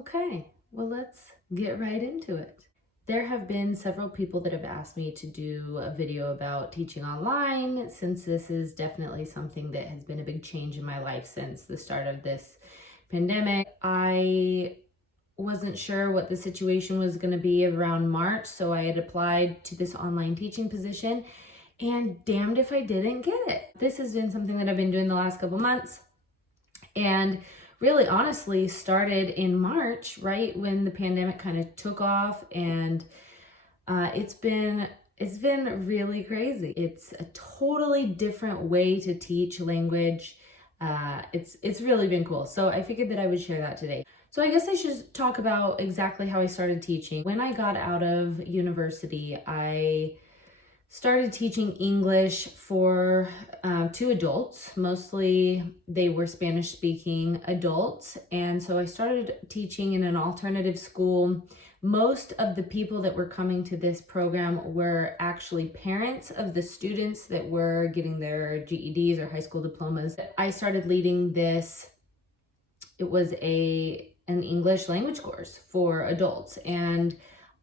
Okay, well, let's get right into it. There have been several people that have asked me to do a video about teaching online, since this is definitely something that has been a big change in my life since the start of this pandemic. I wasn't sure what the situation was going to be around March, so I had applied to this online teaching position, and damned if I didn't get it. This has been something that I've been doing the last couple months, and really honestly started in March, right when the pandemic kind of took off, and it's been really crazy. It's a totally different way to teach language. It's really been cool. So I figured that I would share that today. So I guess I should talk about exactly how I started teaching. When I got out of university, I started teaching English for two adults. Mostly they were Spanish speaking adults. And so I started teaching in an alternative school. Most of the people that were coming to this program were actually parents of the students that were getting their GEDs or high school diplomas. I started leading this. It was an English language course for adults, and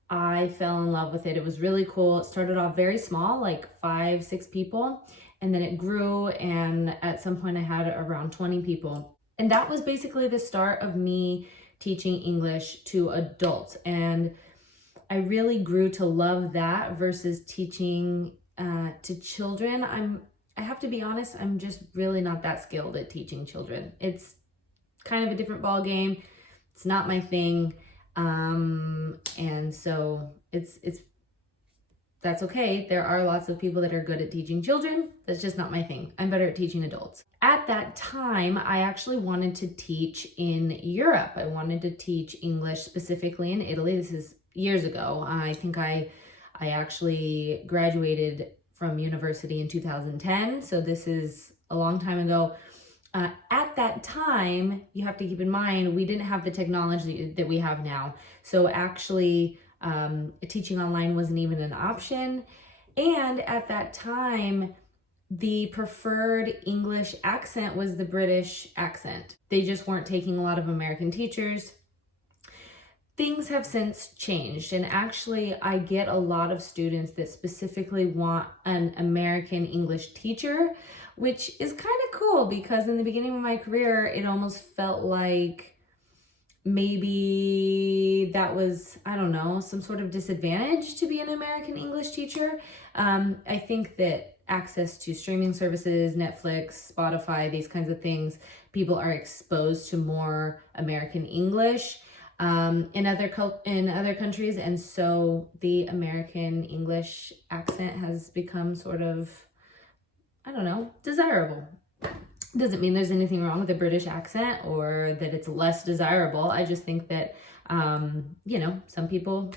I fell in love with it. It was really cool. It started off very small, like 5-6 people, and then it grew, and at some point I had around 20 people. And that was basically the start of me teaching English to adults. And I really grew to love that versus teaching to children. I have to be honest, I'm just really not that skilled at teaching children. It's kind of a different ball game. It's not my thing. And so that's okay. There are lots of people that are good at teaching children. That's just not my thing. I'm better at teaching adults. At that time, I actually wanted to teach in Europe. I wanted to teach English specifically in Italy. This is years ago. I think I actually graduated from university in 2010. So this is a long time ago. At that time, you have to keep in mind, we didn't have the technology that we have now. So actually, teaching online wasn't even an option. And at that time, the preferred English accent was the British accent. They just weren't taking a lot of American teachers. Things have since changed, and actually I get a lot of students that specifically want an American English teacher, which is kind of cool because in the beginning of my career, it almost felt like maybe that was, I don't know, some sort of disadvantage to be an American English teacher. I think that access to streaming services, Netflix, Spotify, these kinds of things, people are exposed to more American English in other countries, and so the American English accent has become sort of, I don't know, desirable. Doesn't mean there's anything wrong with the British accent or that it's less desirable. I just think that some people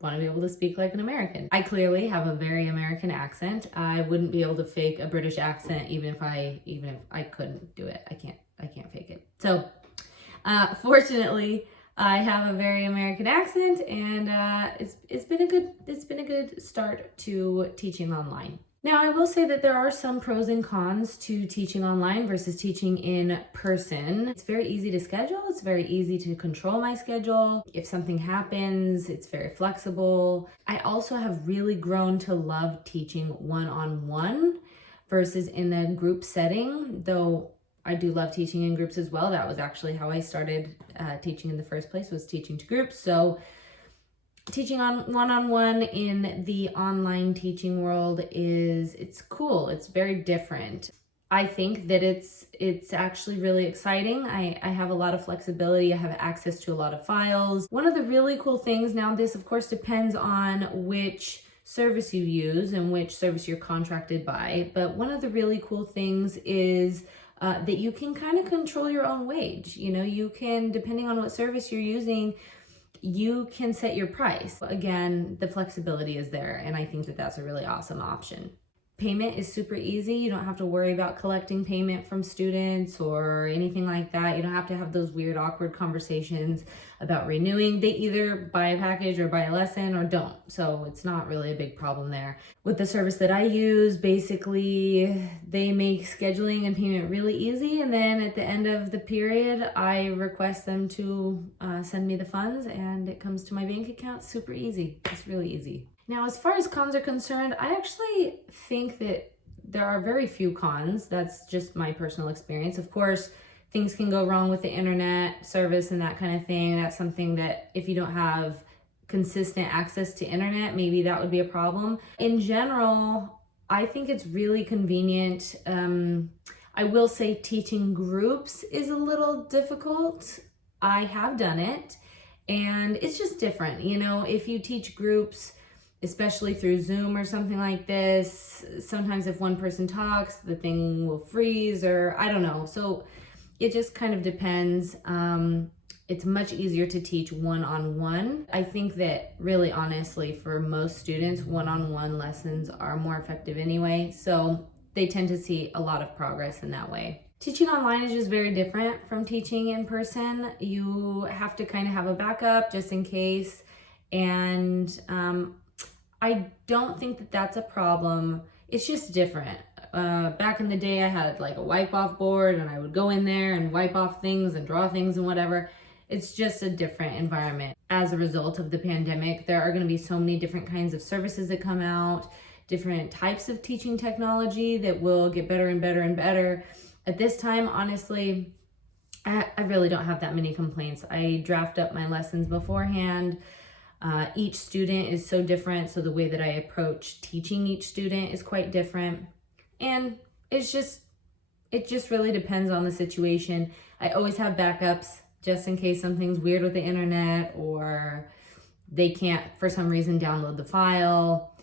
want to be able to speak like an American. I clearly have a very American accent. I wouldn't be able to fake a British accent even if I couldn't do it. I can't fake it. So fortunately, I have a very American accent, and it's been a good start to teaching online. Now, I will say that there are some pros and cons to teaching online versus teaching in person. It's very easy to schedule. It's very easy to control my schedule. If something happens, it's very flexible. I also have really grown to love teaching one-on-one versus in a group setting, though I do love teaching in groups as well. That was actually how I started teaching in the first place, was teaching to groups. So teaching on one-on-one in the online teaching world it's cool. It's very different. I think that it's actually really exciting. I have a lot of flexibility. I have access to a lot of files. One of the really cool things, now this of course depends on which service you use and which service you're contracted by, but one of the really cool things is that you can kind of control your own wage. You can, depending on what service you're using, you can set your price. Again, the flexibility is there, and I think that that's a really awesome option. Payment is super easy. You don't have to worry about collecting payment from students or anything like that. You don't have to have those weird, awkward conversations about renewing. They either buy a package or buy a lesson or don't. So it's not really a big problem there. With the service that I use, basically they make scheduling and payment really easy. And then at the end of the period, I request them to send me the funds and it comes to my bank account. Super easy. It's really easy. Now, as far as cons are concerned, I actually think that there are very few cons. That's just my personal experience. Of course, things can go wrong with the internet service and that kind of thing. That's something that if you don't have consistent access to internet, maybe that would be a problem. In general, I think it's really convenient. I will say teaching groups is a little difficult. I have done it and it's just different. You know, if you teach groups, especially through Zoom or something like this, sometimes if one person talks, the thing will freeze or I don't know. So it just kind of depends. It's much easier to teach one-on-one. I think that really honestly for most students, one-on-one lessons are more effective anyway. So they tend to see a lot of progress in that way. Teaching online is just very different from teaching in person. You have to kind of have a backup just in case. And I don't think that that's a problem. It's just different. Back in the day, I had like a wipe off board and I would go in there and wipe off things and draw things and whatever. It's just a different environment. As a result of the pandemic, there are going to be so many different kinds of services that come out, different types of teaching technology that will get better and better and better. At this time, honestly, I really don't have that many complaints. I draft up my lessons beforehand. Each student is so different, so the way that I approach teaching each student is quite different. And it just really depends on the situation. I always have backups just in case something's weird with the internet or they can't, for some reason, download the file.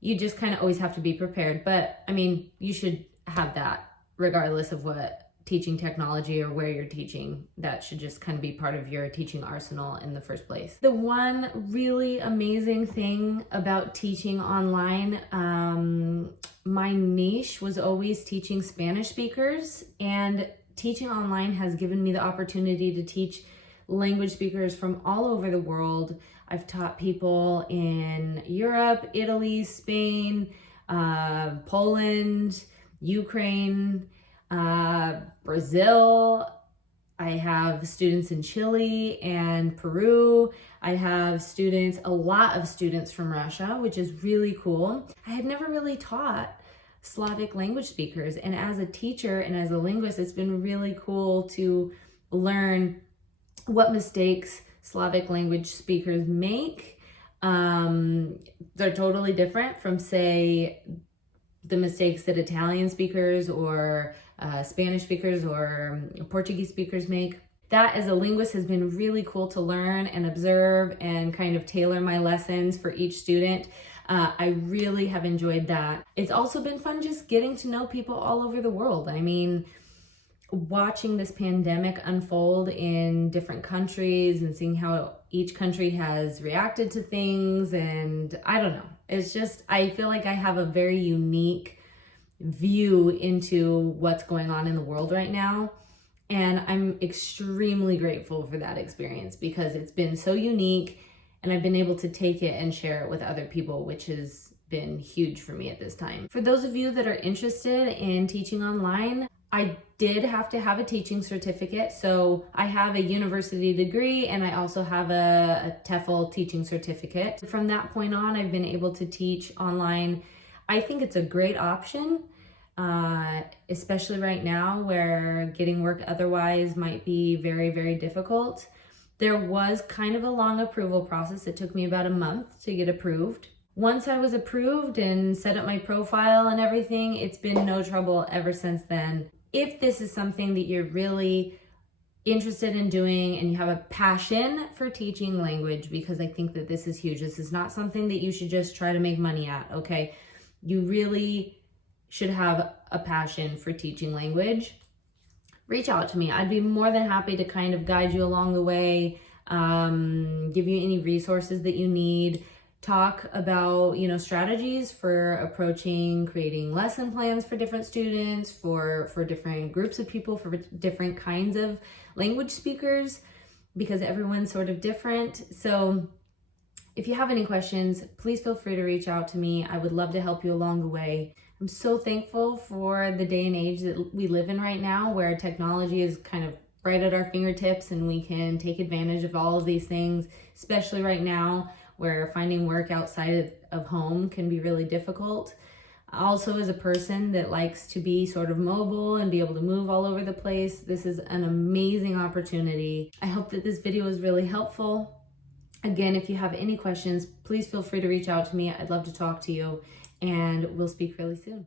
You just kind of always have to be prepared. But I mean, you should have that regardless of what teaching technology or where you're teaching. That should just kind of be part of your teaching arsenal in the first place. The one really amazing thing about teaching online, my niche was always teaching Spanish speakers, and teaching online has given me the opportunity to teach language speakers from all over the world. I've taught people in Europe, Italy, Spain, Poland, Ukraine, Brazil. I have students in Chile and Peru. I have students, a lot of students from Russia, which is really cool. I had never really taught Slavic language speakers, and as a teacher and as a linguist, it's been really cool to learn what mistakes Slavic language speakers make. They're totally different from, say, the mistakes that Italian speakers or Spanish speakers or Portuguese speakers make. That as a linguist has been really cool to learn and observe and kind of tailor my lessons for each student. I really have enjoyed that. It's also been fun just getting to know people all over the world. I mean, watching this pandemic unfold in different countries and seeing how each country has reacted to things, and I don't know. It's just, I feel like I have a very unique view into what's going on in the world right now. And I'm extremely grateful for that experience because it's been so unique and I've been able to take it and share it with other people, which has been huge for me at this time. For those of you that are interested in teaching online, I did have to have a teaching certificate. So I have a university degree and I also have a TEFL teaching certificate. From that point on, I've been able to teach online. I think it's a great option, especially right now where getting work otherwise might be very, very difficult. There was kind of a long approval process. It took me about a month to get approved. Once I was approved and set up my profile and everything, it's been no trouble ever since then. If this is something that you're really interested in doing and you have a passion for teaching language, because I think that this is huge. This is not something that you should just try to make money at, okay? You really should have a passion for teaching language. Reach out to me. I'd be more than happy to kind of guide you along the way, give you any resources that you need, talk about, strategies for approaching creating lesson plans for different students, for different groups of people, for different kinds of language speakers, because everyone's sort of different. So if you have any questions, please feel free to reach out to me. I would love to help you along the way. I'm so thankful for the day and age that we live in right now, where technology is kind of right at our fingertips and we can take advantage of all of these things, especially right now where finding work outside of home can be really difficult. Also, as a person that likes to be sort of mobile and be able to move all over the place, this is an amazing opportunity. I hope that this video is really helpful. Again, if you have any questions, please feel free to reach out to me. I'd love to talk to you, and we'll speak really soon.